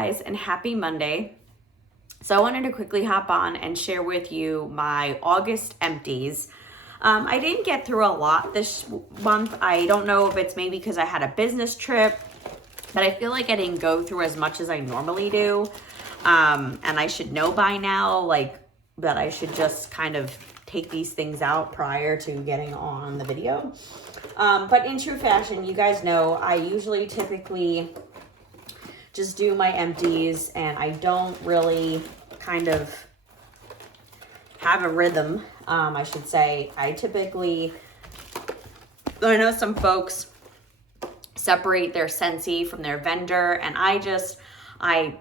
guys, and happy Monday. So I wanted to quickly hop on and share with you my August empties. I didn't get through a lot this month. I don't know if it's maybe because I had a business trip, but I feel like I didn't go through as much as I normally do. And I should know by now, like, that I should just kind of take these things out prior to getting on the video. But in true fashion, you guys know, I usually typically just do my empties, and I don't really kind of have a rhythm, I should say. I know some folks separate their Scentsy from their vendor, and I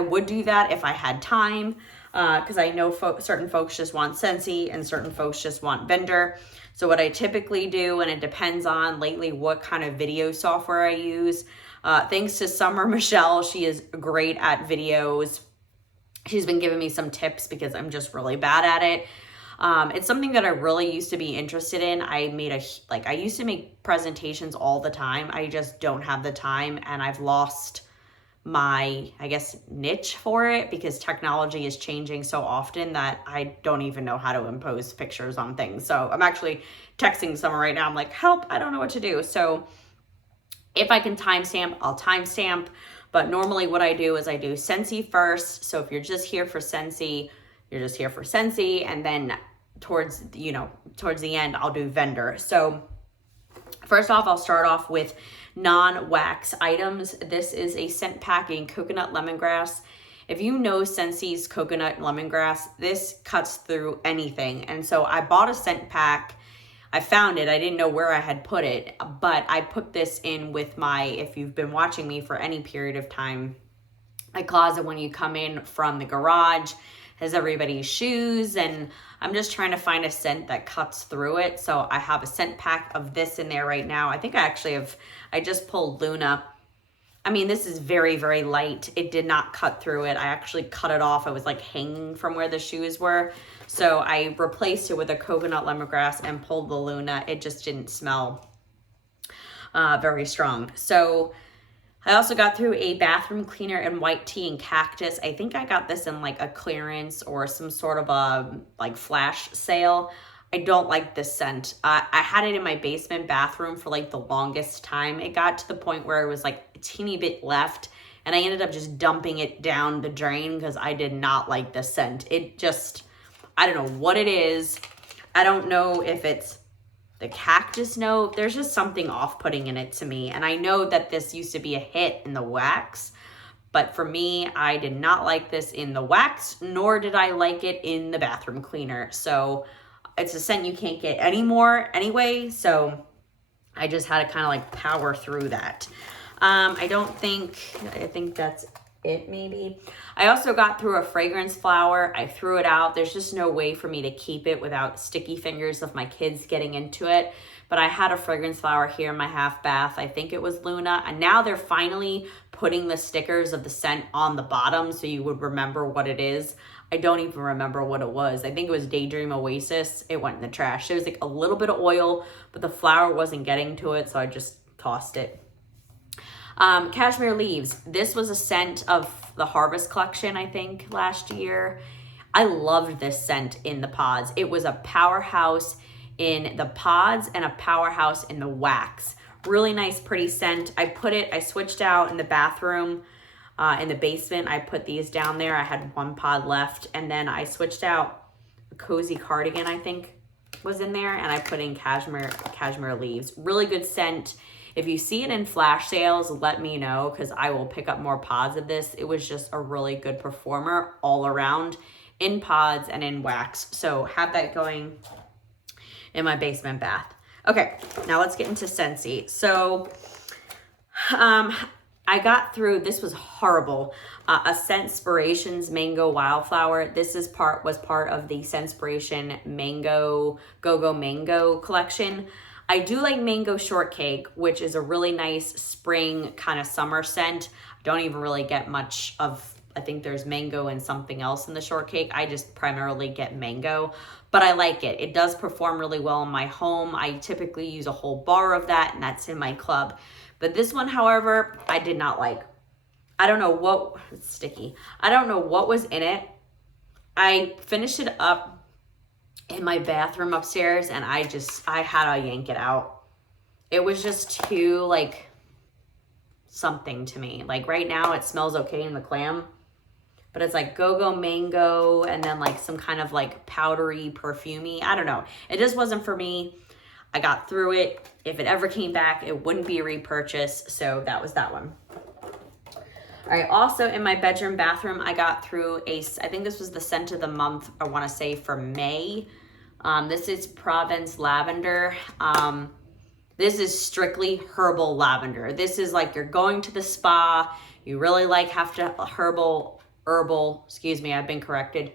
would do that if I had time, because I know certain folks just want Scentsy and certain folks just want vendor. So what I typically do, and it depends on lately what kind of video software I use. Thanks to Summer Michelle, she is great at videos. She's been giving me some tips because I'm just really bad at it. It's something that I really used to be interested in. I used to make presentations all the time. I just don't have the time, and I've lost my, I guess, niche for it because technology is changing so often that I don't even know how to impose pictures on things. So I'm actually texting someone right now. I'm like, help, I don't know what to do. So if I can timestamp, I'll timestamp. But normally what I do is I do Scentsy first. So if you're just here for Scentsy, you're just here for Scentsy. And then towards the end, I'll do vendor. So first off, I'll start off with non-wax items. This is a scent packing coconut lemongrass. If you know Scentsy's coconut lemongrass, this cuts through anything. And so I bought a scent pack. I found it. I didn't know where I had put it, but I put this in with if you've been watching me for any period of time, my closet when you come in from the garage has everybody's shoes, and I'm just trying to find a scent that cuts through it. So I have a scent pack of this in there right now. I think I just pulled Luna. I mean, this is very, very light. It did not cut through it. I actually cut it off. I was like hanging from where the shoes were. So I replaced it with a coconut lemongrass and pulled the Luna. It just didn't smell very strong. So I also got through a bathroom cleaner in white tea and cactus. I think I got this in like a clearance or some sort of a like flash sale. I don't like this scent. I had it in my basement bathroom for like the longest time. It got to the point where it was like a teeny bit left, and I ended up just dumping it down the drain because I did not like the scent. I don't know what it is. I don't know if it's the cactus note. There's just something off-putting in it to me. And I know that this used to be a hit in the wax, but for me, I did not like this in the wax, nor did I like it in the bathroom cleaner. So it's a scent you can't get anymore anyway. So I just had to kind of like power through that. I think that's it maybe. I also got through a fragrance flower. I threw it out. There's just no way for me to keep it without sticky fingers of my kids getting into it. But I had a fragrance flower here in my half bath. I think it was Luna. And now they're finally putting the stickers of the scent on the bottom so you would remember what it is. I don't even remember what it was. I think it was Daydream Oasis. It went in the trash. There was like a little bit of oil, but the flower wasn't getting to it, so I just tossed it. Cashmere Leaves. This was a scent of the Harvest collection, I think, last year. I loved this scent in the pods. It was a powerhouse in the pods and a powerhouse in the wax. Really nice, pretty scent. I switched out in the bathroom, in the basement. I put these down there. I had one pod left, and then I switched out a cozy cardigan, I think was in there, and I put in Cashmere Leaves. Really good scent. If you see it in flash sales, let me know because I will pick up more pods of this. It was just a really good performer all around in pods and in wax. So have that going in my basement bath. Okay, now let's get into Scentsy. So I got through, this was horrible, a Scentspirations Mango Wildflower. This was part of the Scentspiration Mango Go-Go Mango collection. I do like Mango Shortcake, which is a really nice spring kind of summer scent. I don't even really get much of, I think there's mango and something else in the shortcake. I just primarily get mango, but I like it. It does perform really well in my home. I typically use a whole bar of that, and that's in my club. But this one, however, I did not like. I don't know what, it's sticky. I don't know what was in it. I finished it up in my bathroom upstairs and I had to yank it out. It was just too like something to me. Like right now it smells okay in the clam, but it's like go-go mango and then like some kind of like powdery perfumey. I don't know. It just wasn't for me. I got through it. If it ever came back, it wouldn't be a repurchase. So that was that one. All right, also in my bedroom bathroom, I got through I think this was the scent of the month, I wanna say for May. This is Provence Lavender. This is strictly herbal lavender. This is like you're going to the spa, you really like have to herbal, excuse me, I've been corrected,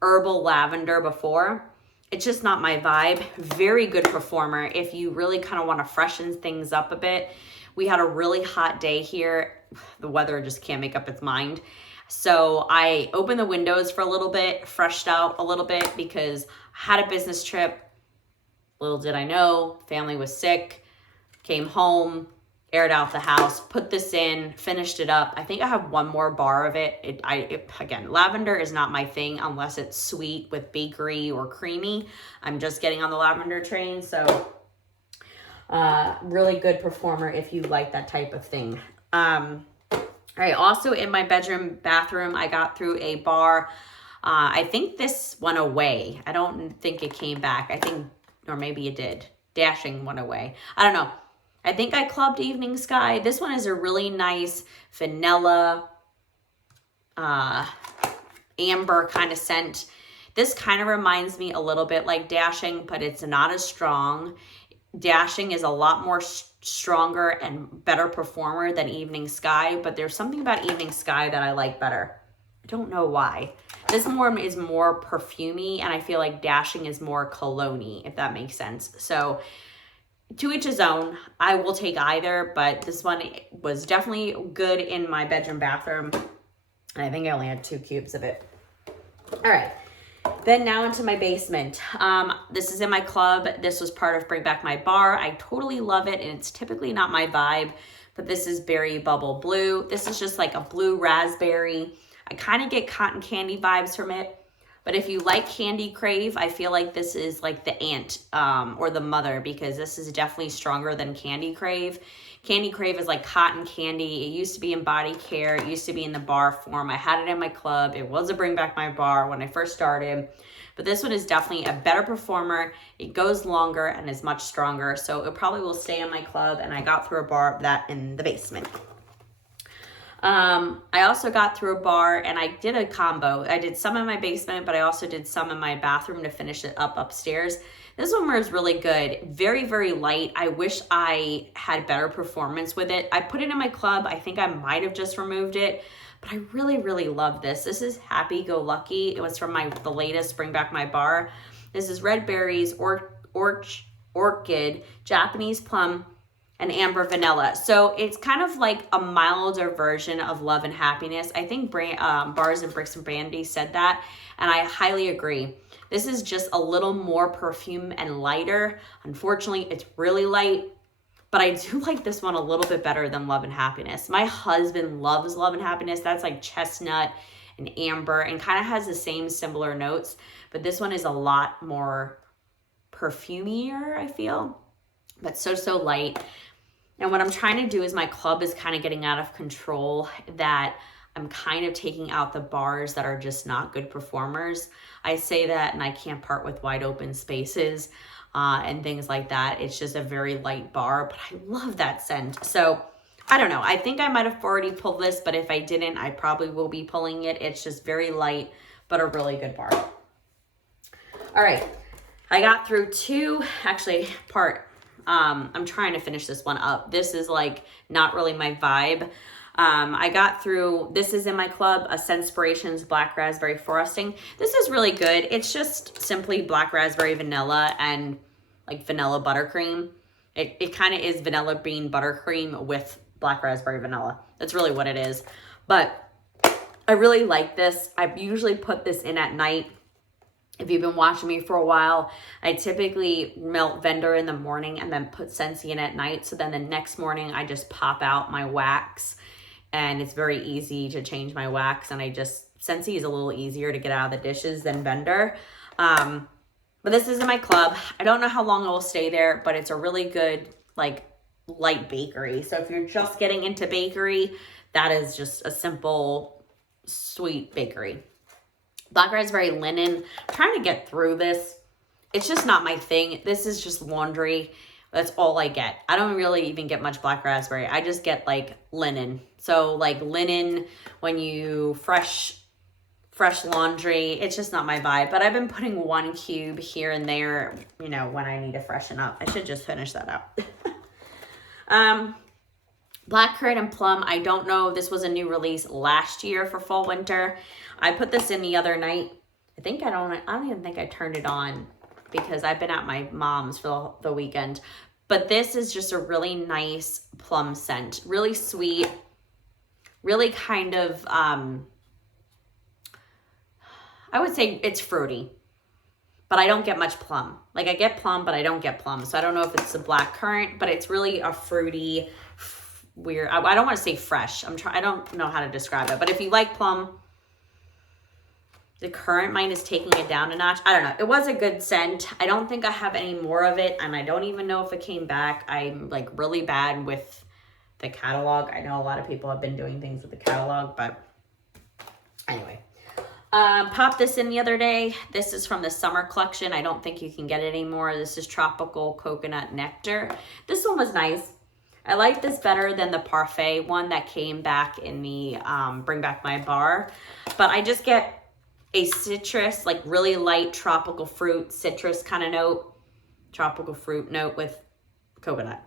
herbal lavender before. It's just not my vibe. Very good performer if you really kind of want to freshen things up a bit. We had a really hot day here. The weather just can't make up its mind. So I opened the windows for a little bit, freshed out a little bit because I had a business trip. Little did I know, family was sick, came home, aired out the house, put this in, finished it up. I think I have one more bar of it. Again, lavender is not my thing unless it's sweet with bakery or creamy. I'm just getting on the lavender train, so really good performer if you like that type of thing. All right, also in my bathroom, I got through a bar. I think this went away. I don't think it came back. I think, or maybe it did. Dashing went away. I don't know. I think I clubbed Evening Sky. This one is a really nice vanilla, amber kind of scent. This kind of reminds me a little bit like Dashing, but it's not as strong. Dashing is a lot more stronger and better performer than Evening Sky, but there's something about Evening Sky that I like better. I don't know why. This one is more perfumey, and I feel like Dashing is more cologne-y, if that makes sense. So to each his own. I will take either, but this one was definitely good in my bedroom bathroom. And I think I only had 2 cubes of it. All right. Then now into my basement. This is in my club. This was part of Bring Back My Bar. I totally love it, and it's typically not my vibe, but this is Berry Bubble Blue. This is just like a blue raspberry. I kind of get cotton candy vibes from it, but if you like Candy Crave, I feel like this is like the aunt or the mother, because this is definitely stronger than Candy Crave. Candy Crave is like cotton candy. It used to be in body care. It used to be in the bar form. I had it in my club. It was a Bring Back My Bar when I first started. But this one is definitely a better performer. It goes longer and is much stronger. So it probably will stay in my club. And I got through a bar of that in the basement. I also got through a bar and I did a combo. I did some in my basement, but I also did some in my bathroom to finish it up upstairs. This one was really good. Very, very light. I wish I had better performance with it. I put it in my club. I think I might have just removed it, but I really, really love this. This is Happy Go Lucky. It was from the latest Bring Back My Bar. This is red berries, orchid, Japanese plum, and amber vanilla. So it's kind of like a milder version of Love and Happiness. I think Bars and Bricks and Brandy said that, and I highly agree. This is just a little more perfume and lighter. Unfortunately, it's really light, but I do like this one a little bit better than Love and Happiness. My husband loves Love and Happiness. That's like chestnut and amber and kind of has the same similar notes, but this one is a lot more perfumier, I feel, but so light. And what I'm trying to do is my club is kind of getting out of control, that I'm kind of taking out the bars that are just not good performers. I say that and I can't part with Wide Open Spaces and things like that. It's just a very light bar, but I love that scent. So I don't know. I think I might have already pulled this, but if I didn't, I probably will be pulling it. It's just very light, but a really good bar. All right. I got through I'm trying to finish this one up. This is like not really my vibe. I got through, this is in my club, a Scentspirations Black Raspberry Frosting. This is really good. It's just simply black raspberry vanilla and like vanilla buttercream. It kind of is vanilla bean buttercream with black raspberry vanilla. That's really what it is. But I really like this. I usually put this in at night. If you've been watching me for a while, I typically melt Lavender in the morning and then put Scentsy in at night. So then the next morning I just pop out my wax and it's very easy to change my wax. And Scentsy is a little easier to get out of the dishes than Vender. But this is in my club. I don't know how long it will stay there, but it's a really good, like, light bakery. So if you're just getting into bakery, that is just a simple, sweet bakery. Black raspberry linen. I'm trying to get through this. It's just not my thing. This is just laundry. That's all I get. I don't really even get much black raspberry. I just get like linen. So like linen, when you fresh laundry, it's just not my vibe. But I've been putting 1 cube here and there, you know, when I need to freshen up. I should just finish that out. Black Currant and Plum. I don't know. This was a new release last year for fall winter. I put this in the other night. I don't even think I turned it on because I've been at my mom's for the weekend. But this is just a really nice plum scent. Really sweet. Really kind of, I would say it's fruity. But I don't get much plum. Like I get plum, but I don't get plum. So I don't know if it's the black currant, but it's really a fruity, weird. I don't want to say fresh. I don't know how to describe it. But if you like plum, the currant mine is taking it down a notch. I don't know. It was a good scent. I don't think I have any more of it. And I don't even know if it came back. I'm like really bad with the catalog. I know a lot of people have been doing things with the catalog, but anyway. Popped this in the other day. This is from the summer collection. I don't think you can get it anymore. This is Tropical Coconut Nectar. This one was nice. I like this better than the Parfait one that came back in the Bring Back My Bar. But I just get a citrus, like really light tropical fruit, citrus kind of note, tropical fruit note with coconut.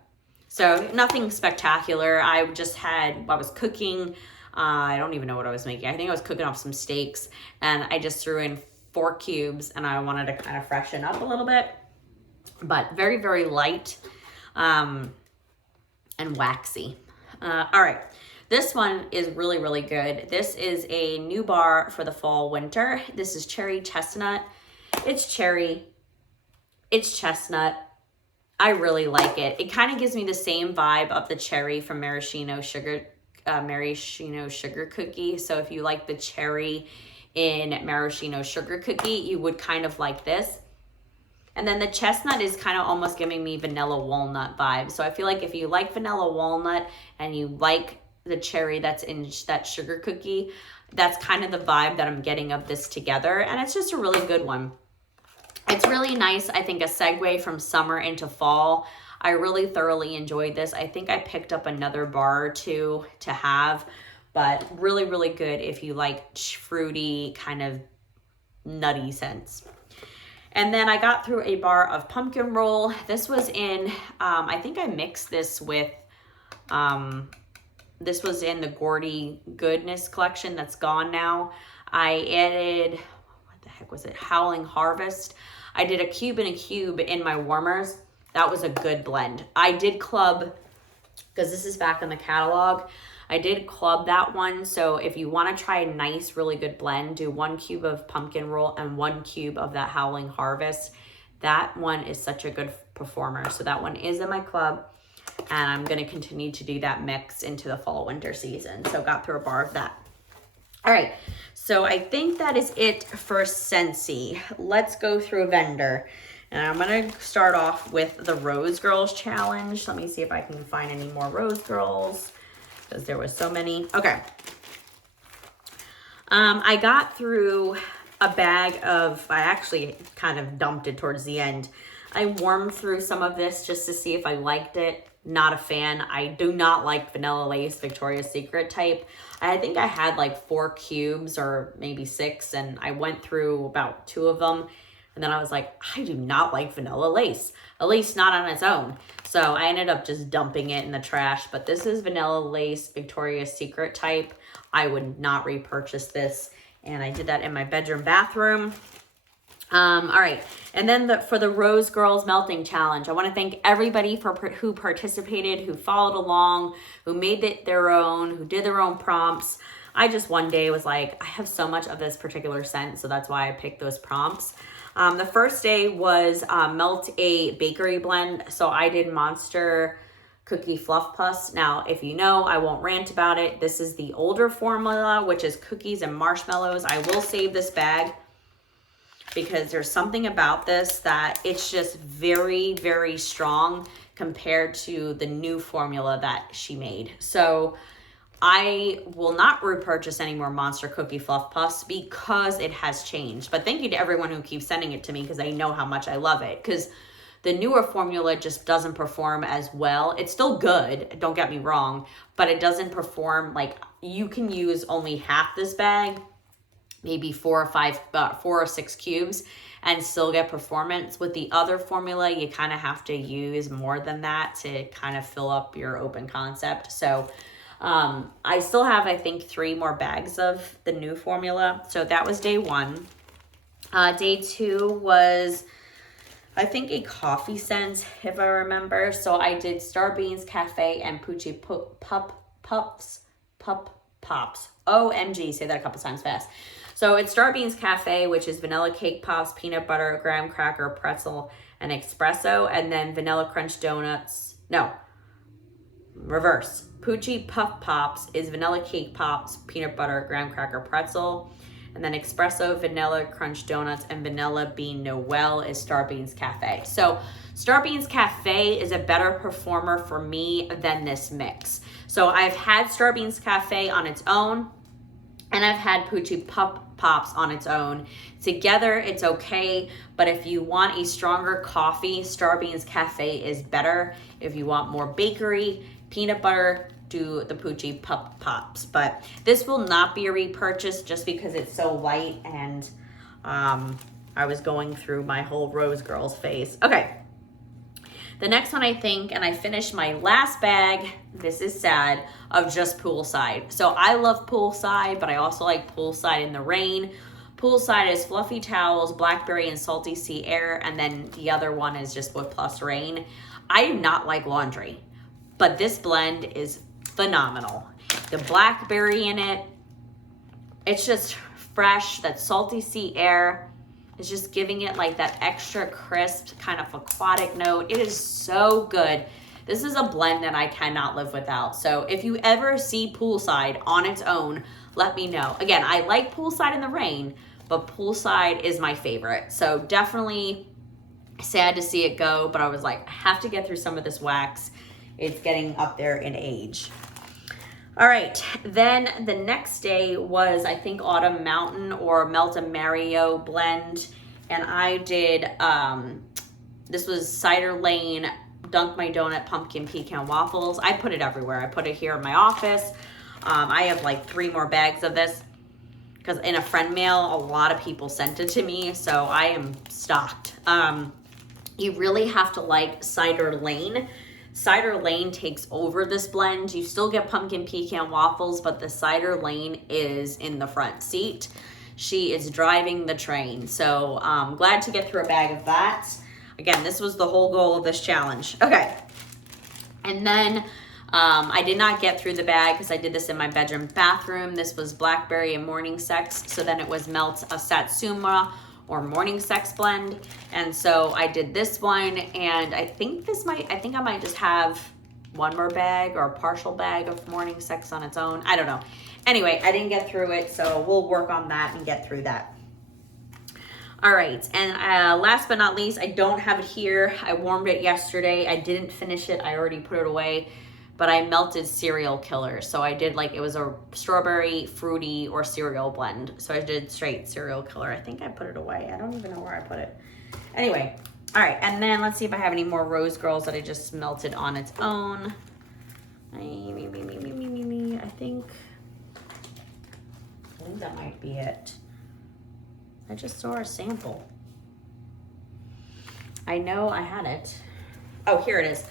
So nothing spectacular. I was cooking. I don't even know what I was making. I think I was cooking up some steaks and I just threw in 4 cubes and I wanted to kind of freshen up a little bit, but very, very light and waxy. All right. This one is really, really good. This is a new bar for the fall winter. This is cherry chestnut. It's cherry. It's chestnut. I really like it. It kind of gives me the same vibe of the cherry from maraschino sugar cookie. So if you like the cherry in maraschino sugar cookie, you would kind of like this. And then the chestnut is kind of almost giving me vanilla walnut vibe. So I feel like if you like vanilla walnut and you like the cherry that's in that sugar cookie, that's kind of the vibe that I'm getting of this together. And it's just a really good one. It's really nice, I think, a segue from summer into fall. I really thoroughly enjoyed this. I think I picked up another bar or 2 to have, but really, really good if you like fruity, kind of nutty scents. And then I got through a bar of pumpkin roll. This was in, I think I mixed this with, this was in the Gordy Goodness collection that's gone now. I added, what the heck was it? Howling Harvest. I did a cube and a cube in my warmers. That was a good blend. I did club, because this is back in the catalog, I did club that one. So if you want to try a nice, really good blend, do 1 cube of pumpkin roll and 1 cube of that Howling Harvest. That one is such a good performer. So that one is in my club. And I'm going to continue to do that mix into the fall winter season. So got through a bar of that. All right. So I think that is it for Scentsy. Let's go through a Vender. And I'm going to start off with the Rose Girls Challenge. Let me see if I can find any more Rose Girls, because there was so many. Okay. I got through a bag of, I actually kind of dumped it towards the end. I warmed through some of this just to see if I liked it. Not a fan. I do not like Vanilla Lace Victoria's Secret type. I think I had like 4 cubes or maybe 6, and I went through about 2 of them. And then I was like, I do not like Vanilla Lace, at least not on its own. So I ended up just dumping it in the trash. But this is Vanilla Lace Victoria's Secret type. I would not repurchase this. And I did that in my bedroom bathroom. All right. And then for the Rose Girls Melting Challenge, I want to thank everybody who participated, who followed along, who made it their own, who did their own prompts. I just one day was like, I have so much of this particular scent, so that's why I picked those prompts. The first day was melt a bakery blend. So I did Monster Cookie Fluff Plus. Now, if you know, I won't rant about it. This is the older formula, which is cookies and marshmallows. I will save this bag because there's something about this that it's just very, very strong compared to the new formula that she made. So I will not repurchase any more Monster Cookie Fluff Puffs because it has changed. But thank you to everyone who keeps sending it to me because they know how much I love it. Because the newer formula just doesn't perform as well. It's still good, don't get me wrong, but it doesn't perform like you can use only half this bag, maybe 4 or 6 cubes, and still get performance. With the other formula, you kind of have to use more than that to kind of fill up your open concept. So I still have, I think, 3 more bags of the new formula. So that was day 1. Day 2 was, I think, a coffee scent, if I remember. So I did Star Beans Cafe and Poochie Pops. OMG, say that a couple times fast. So it's Star Beans Cafe, which is vanilla cake pops, peanut butter, graham cracker, pretzel, and espresso. And then vanilla crunch donuts. No, reverse. Poochie Puff Pops is vanilla cake pops, peanut butter, graham cracker, pretzel. And then espresso, vanilla crunch donuts, and vanilla bean Noel is Star Beans Cafe. So Star Beans Cafe is a better performer for me than this mix. So I've had Star Beans Cafe on its own, and I've had Poochie Puff Pops on its own. Together, it's okay, but if you want a stronger coffee, Star Beans Cafe is better. If you want more bakery, peanut butter, do the Poochie Puff Pops. But this will not be a repurchase just because it's so light, and I was going through my whole Rose Girls phase. Okay. The next one, I think, and I finished my last bag, this is sad, of just Poolside. So I love Poolside, but I also like Poolside in the rain. Poolside is fluffy towels, blackberry, and salty sea air, and then the other one is just wood plus rain. I do not like laundry, but this blend is phenomenal. The blackberry in it, it's just fresh. That salty sea air is just giving it like that extra crisp kind of aquatic note. It is so good. This is a blend that I cannot live without. So if you ever see Poolside on its own, let me know. Again, I like Poolside in the rain, but Poolside is my favorite. So definitely sad to see it go, but I was like, I have to get through some of this wax. It's getting up there in age. All right, then the next day was, I think, Autumn Mountain or Melt a Mario blend. And I did, this was Cider Lane, Dunk My Donut, Pumpkin Pecan Waffles. I put it everywhere. I put it here in my office. I have like 3 more bags of this because in a friend mail, a lot of people sent it to me. So I am stocked. You really have to like Cider Lane. Cider Lane takes over this blend. You still get pumpkin pecan waffles, but the Cider Lane is in the front seat. She is driving the train. So I'm glad to get through a bag of that. Again, this was the whole goal of this challenge. Okay. And then I did not get through the bag because I did this in my bedroom bathroom. This was Blackberry and Morning Sex. So then it was Melt a Satsuma or Morning Sex blend. And so I did this one, and I think I might just have 1 more bag or a partial bag of Morning Sex on its own. I don't know. Anyway, I didn't get through it, so we'll work on that and get through that. All right, and last but not least, I don't have it here. I warmed it yesterday. I didn't finish it. I already put it away. But I melted cereal killer. So I did it was a strawberry, fruity, or cereal blend. So I did straight cereal killer. I think I put it away. I don't even know where I put it. Anyway, all right. And then let's see if I have any more Rose Girls that I just melted on its own. I think that might be it. I just saw a sample. I know I had it. Oh, here it is.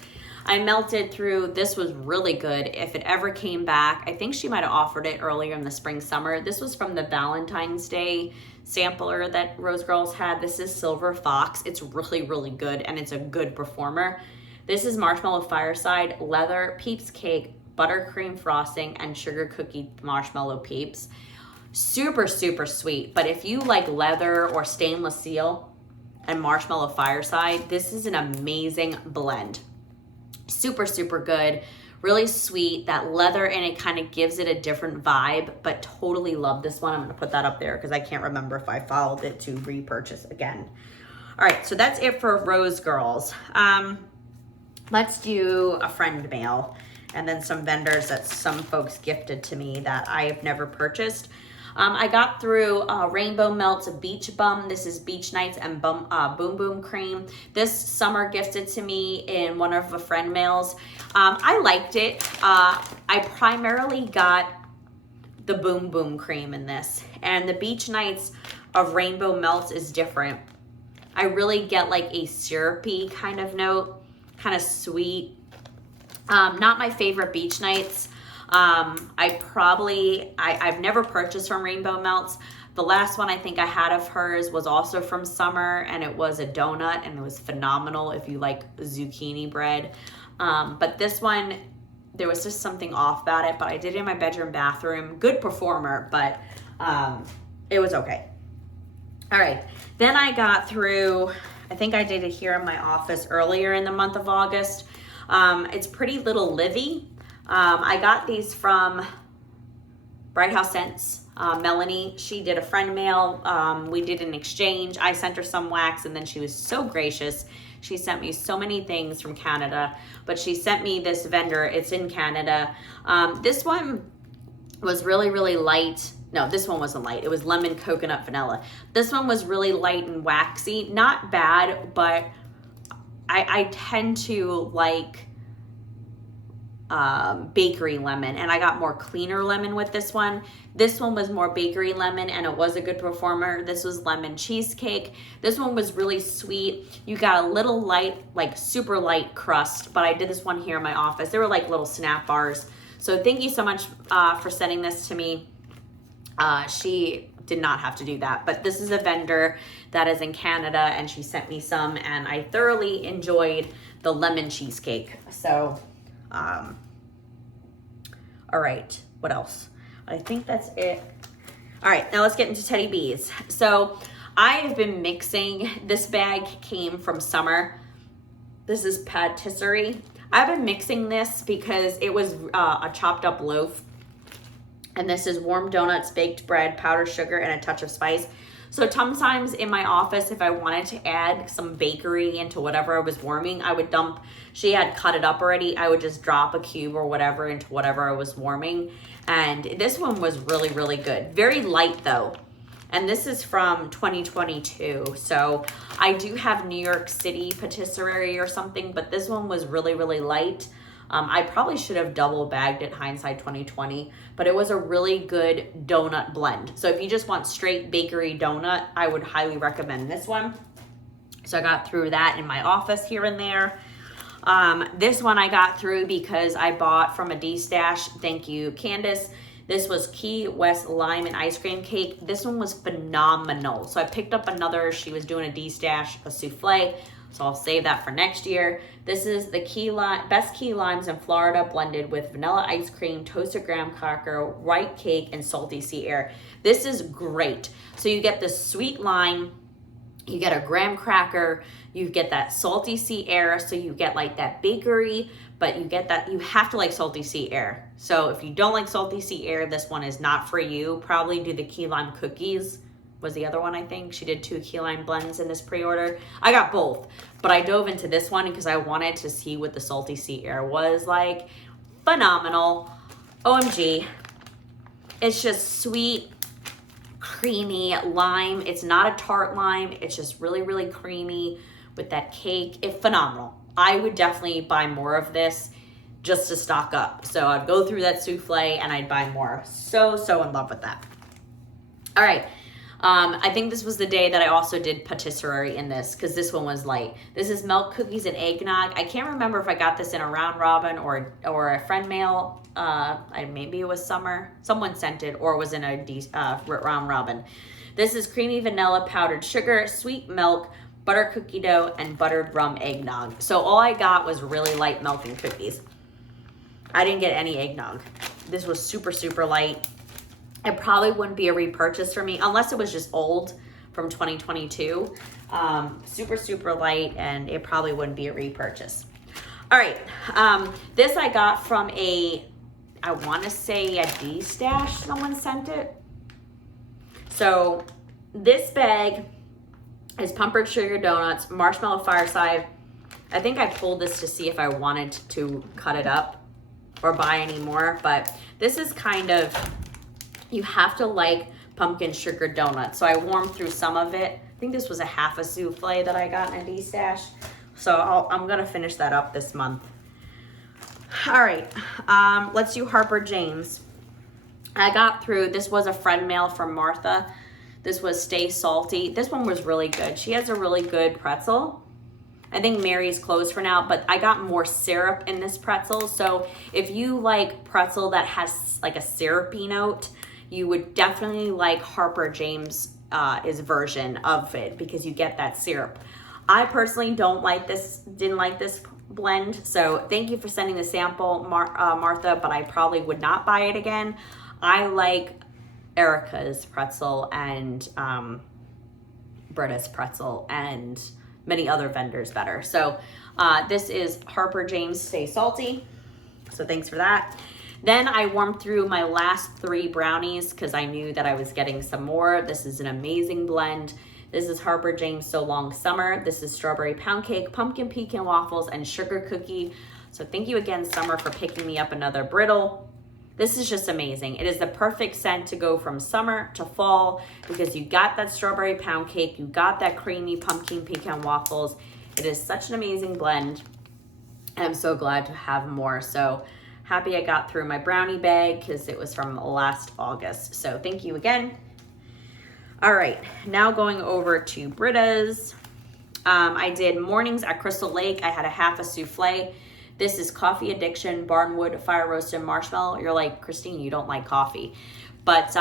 I melted through, this was really good. If it ever came back, I think she might have offered it earlier in the spring, summer. This was from the Valentine's Day sampler that Rose Girls had. This is Silver Fox. It's really, really good, and it's a good performer. This is Marshmallow Fireside, Leather, Peeps Cake, Buttercream Frosting, and Sugar Cookie Marshmallow Peeps. Super, super sweet. But if you like leather or stainless steel and Marshmallow Fireside, this is an amazing blend. Super, super good. Really sweet. That leather in it kind of gives it a different vibe, but totally love this one. I'm going to put that up there because I can't remember if I followed it to repurchase again. All right, so that's it for Rose Girls. Let's do a friend mail and then some vendors that some folks gifted to me that I have never purchased. I got through Rainbow Melts Beach Bum. This is Beach Nights and Boom Boom Cream. This Summer gifted to me in one of the friend mails. I liked it. I primarily got the Boom Boom Cream in this. And the Beach Nights of Rainbow Melts is different. I really get like a syrupy kind of note, kind of sweet. Not my favorite Beach Nights. I've never purchased from Rainbow Melts. The last one I think I had of hers was also from Summer, and it was a donut, and it was phenomenal if you like zucchini bread. But this one, there was just something off about it, but I did it in my bedroom bathroom. Good performer, but it was okay. All right, then I got through, I think I did it here in my office earlier in the month of August. It's Pretty Little Livy. I got these from Bright House Scents. Melanie, she did a friend mail. We did an exchange. I sent her some wax, and then she was so gracious. She sent me so many things from Canada, but she sent me this vendor. It's in Canada. This one was really, really light. No, this one wasn't light. It was lemon, coconut, vanilla. This one was really light and waxy. Not bad, but I tend to like bakery lemon, and I got more cleaner lemon with this one. This one was more bakery lemon, and it was a good performer. This was lemon cheesecake. This one was really sweet. You got a little light, like super light crust, but I did this one here in my office. They were like little snap bars. So thank you so much for sending this to me. She did not have to do that, but this is a vendor that is in Canada, and she sent me some, and I thoroughly enjoyed the lemon cheesecake. So all right, what else? I think that's it. All right, now let's get into Teddy Bees. So I have been mixing, this bag came from Summer. This is patisserie. I've been mixing this because it was a chopped up loaf. And this is warm donuts, baked bread, powdered sugar, and a touch of spice. So sometimes in my office, if I wanted to add some bakery into whatever I was warming, I would dump, she had cut it up already, I would just drop a cube or whatever into whatever I was warming. And this one was really, really good. Very light though. And this is from 2022. So I do have New York City patisserie or something, but this one was really, really light. I probably should have double bagged it, hindsight 2020, but it was a really good donut blend. So if you just want straight bakery donut, I would highly recommend this one. So I got through that in my office here and there. This one I got through because I bought from a D-Stash. Thank you, Candace. This was Key West Lime and Ice Cream Cake. This one was phenomenal. So I picked up another, she was doing a D-Stash, a souffle. So I'll save that for next year. This is the best key limes in Florida blended with vanilla ice cream, toasted graham cracker, white cake, and salty sea air. This is great. So you get the sweet lime, you get a graham cracker, you get that salty sea air, so you get like that bakery, but you get that, you have to like salty sea air. So if you don't like salty sea air, this one is not for you. Probably do the key lime cookies. Was the other one, I think. She did 2 key lime blends in this pre-order. I got both, but I dove into this one because I wanted to see what the salty sea air was like. Phenomenal. OMG. It's just sweet, creamy lime. It's not a tart lime. It's just really, really creamy with that cake. It's phenomenal. I would definitely buy more of this just to stock up. So I'd go through that souffle and I'd buy more. So in love with that. All right. I think this was the day that I also did patisserie in this because this one was light. This is milk cookies and eggnog. I can't remember if I got this in a round robin or a friend mail. Maybe it was Summer. Someone sent it, or it was in a round robin. This is creamy vanilla powdered sugar, sweet milk, butter cookie dough, and buttered rum eggnog. So all I got was really light milk and cookies. I didn't get any eggnog. This was super, super light. It probably wouldn't be a repurchase for me unless it was just old from 2022. Super, super light, and it probably wouldn't be a repurchase. All right, this I got from I want to say a D-stash, someone sent it. So this bag is pumpered sugar donuts, marshmallow fireside. I think I pulled this to see if I wanted to cut it up or buy any more, but this is kind of, you have to like pumpkin sugar donuts. So I warmed through some of it. I think this was a half a souffle that I got in a D-stash. So I'm gonna finish that up this month. All right, let's do Harper James. I got through, this was a friend mail from Martha. This was Stay Salty. This one was really good. She has a really good pretzel. I think Mary's closed for now, but I got more syrup in this pretzel. So if you like pretzel that has like a syrupy note, you would definitely like Harper James' version of it because you get that syrup. I personally didn't like this blend. So thank you for sending the sample, Martha, but I probably would not buy it again. I like Erica's pretzel and Britta's pretzel and many other vendors better. So this is Harper James Stay Salty. So thanks for that. Then I warmed through my last 3 brownies because I knew that I was getting some more. This is an amazing blend. This is Harper James So Long Summer. This is strawberry pound cake, pumpkin pecan waffles, and sugar cookie. So thank you again, Summer, for picking me up another brittle. This is just amazing. It is the perfect scent to go from summer to fall because you got that strawberry pound cake, you got that creamy pumpkin pecan waffles. It is such an amazing blend. I'm so glad to have more. So happy I got through my brownie bag because it was from last August. So thank you again. All right, now going over to Britta's. I did mornings at Crystal Lake. I had a half a souffle. This is Coffee Addiction, Barnwood, Fire Roasted Marshmallow. You're like, Christine, you don't like coffee. But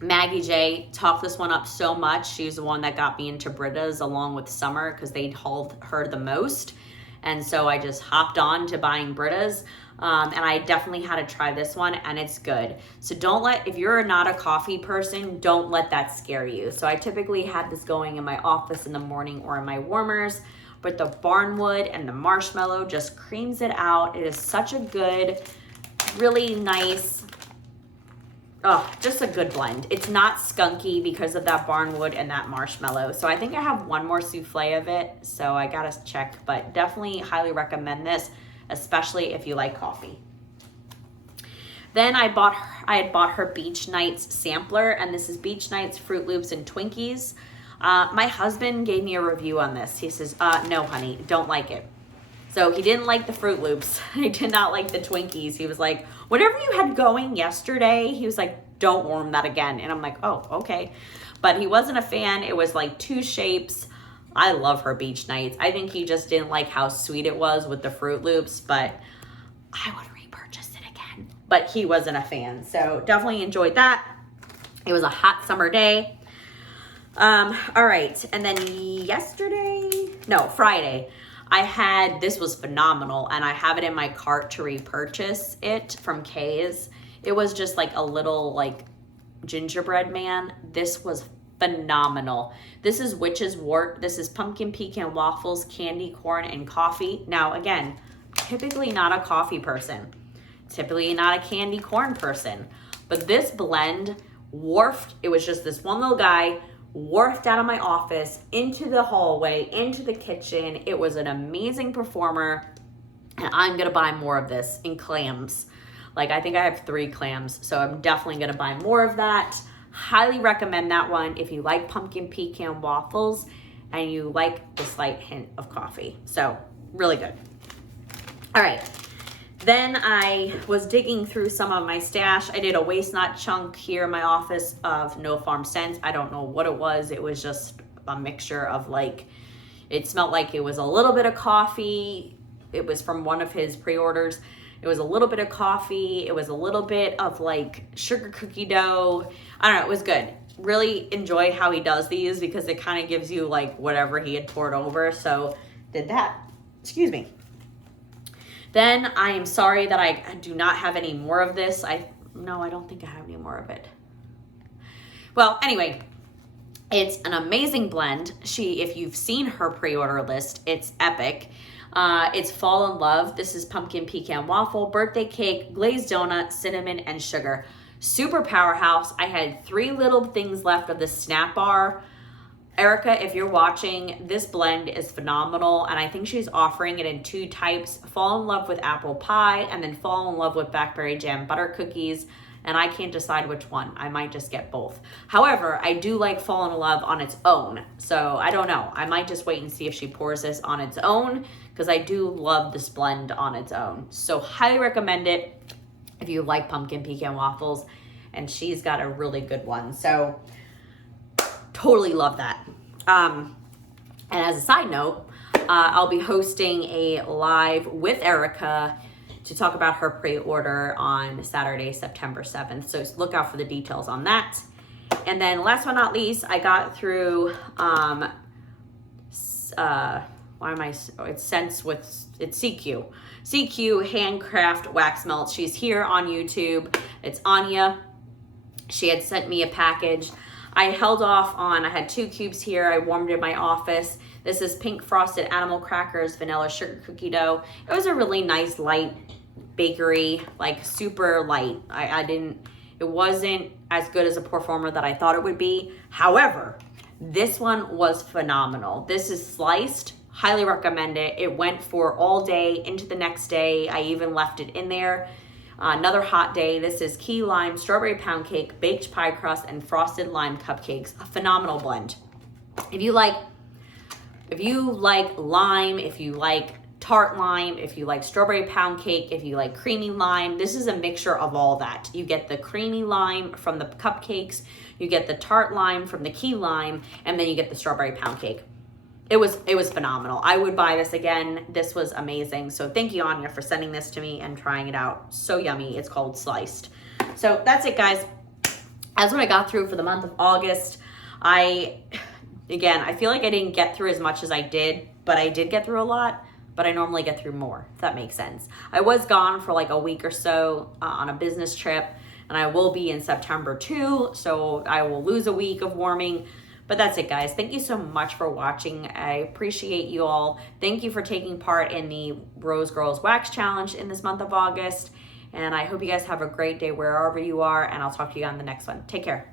Maggie J talked this one up so much. She's the one that got me into Britta's along with Summer because they hauled her the most. And so I just hopped on to buying Britta's. And I definitely had to try this one, and it's good. So if you're not a coffee person, don't let that scare you. So I typically had this going in my office in the morning or in my warmers, but the Barnwood and the Marshmallow just creams it out. It is such a good, really nice, just a good blend. It's not skunky because of that Barnwood and that Marshmallow. So I think I have one more souffle of it, so I gotta check, but definitely highly recommend this, especially if you like coffee. Then I had bought her Beach Nights sampler, and this is Beach Nights Fruit Loops and Twinkies. My husband gave me a review on this. He says, no, honey, don't like it. So he didn't like the Fruit Loops. He did not like the Twinkies. He was like, whatever you had going yesterday, he was like, don't warm that again. And I'm like, oh, okay. But he wasn't a fan. It was like 2 shapes. I love her Beach Nights. I think he just didn't like how sweet it was with the Fruit Loops, but I would repurchase it again. But he wasn't a fan. So definitely enjoyed that. It was a hot summer day. All right. And then Friday, this was phenomenal, and I have it in my cart to repurchase it from Kay's. It was just like a little like gingerbread man. This was phenomenal. This is Witch's Wort. This is pumpkin pecan waffles, candy corn, and coffee. Now, again, typically not a coffee person, typically not a candy corn person, but this blend it was just this one little guy wharfed out of my office into the hallway, into the kitchen. It was an amazing performer, and I'm gonna buy more of this in clams. Like, I think I have 3 clams, so I'm definitely gonna buy more of that. Highly recommend that one if you like pumpkin pecan waffles and you like the slight hint of coffee. So really good. All right. Then I was digging through some of my stash. I did a waste not chunk here in my office of No Farm Scents. I don't know what it was. It was just a mixture of it smelled like it was a little bit of coffee. It was from one of his pre-orders. It was a little bit of coffee. It was a little bit of sugar cookie dough. I don't know, it was good. Really enjoy how he does these because it kind of gives you whatever he had poured over. So did that. Excuse me. Then I am sorry that I do not have any more of this. No, I don't think I have any more of it. Well, anyway, it's an amazing blend. If you've seen her pre-order list, it's epic. It's Fall in Love. This is pumpkin pecan waffle, birthday cake, glazed donut, cinnamon, and sugar. Super powerhouse. I had 3 little things left of the Snap Bar. Erica, if you're watching, this blend is phenomenal, and I think she's offering it in 2 types: Fall in Love with apple pie, and then Fall in Love with blackberry jam butter cookies, and I can't decide which one. I might just get both. However, I do like Fall in Love on its own, so I don't know. I might just wait and see if she pours this on its own, because I do love this blend on its own. So highly recommend it if you like pumpkin pecan waffles, and she's got a really good one. So totally love that. And as a side note, I'll be hosting a live with Erica to talk about her pre-order on Saturday, September 7th. So look out for the details on that. And then last but not least, I got through, it's CQ. CQ Handcraft Wax Melt. She's here on YouTube. It's Anya. She had sent me a package. I held off on, I had 2 cubes here. I warmed in my office. This is pink frosted animal crackers, vanilla sugar cookie dough. It was a really nice light bakery, like super light. It wasn't as good as a performer that I thought it would be. However, this one was phenomenal. This is sliced, highly recommend it. It went for all day into the next day. I even left it in there. Another hot day. This is key lime, strawberry pound cake, baked pie crust, and frosted lime cupcakes. A phenomenal blend. If you like lime, if you like tart lime, if you like strawberry pound cake, if you like creamy lime, this is a mixture of all that. You get the creamy lime from the cupcakes, you get the tart lime from the key lime, and then you get the strawberry pound cake. It was phenomenal. I would buy this again. This was amazing. So thank you, Anya, for sending this to me and trying it out. So yummy. It's called Sliced. So that's it, guys. That's what I got through for the month of August. I feel like I didn't get through as much as I did, but I did get through a lot, but I normally get through more, if that makes sense. I was gone for like a week or so on a business trip, and I will be in September too, so I will lose a week of warming. But that's it, guys. Thank you so much for watching. I appreciate you all. Thank you for taking part in the Rose Girls Wax Challenge in this month of August. And I hope you guys have a great day wherever you are, and I'll talk to you on the next one. Take care.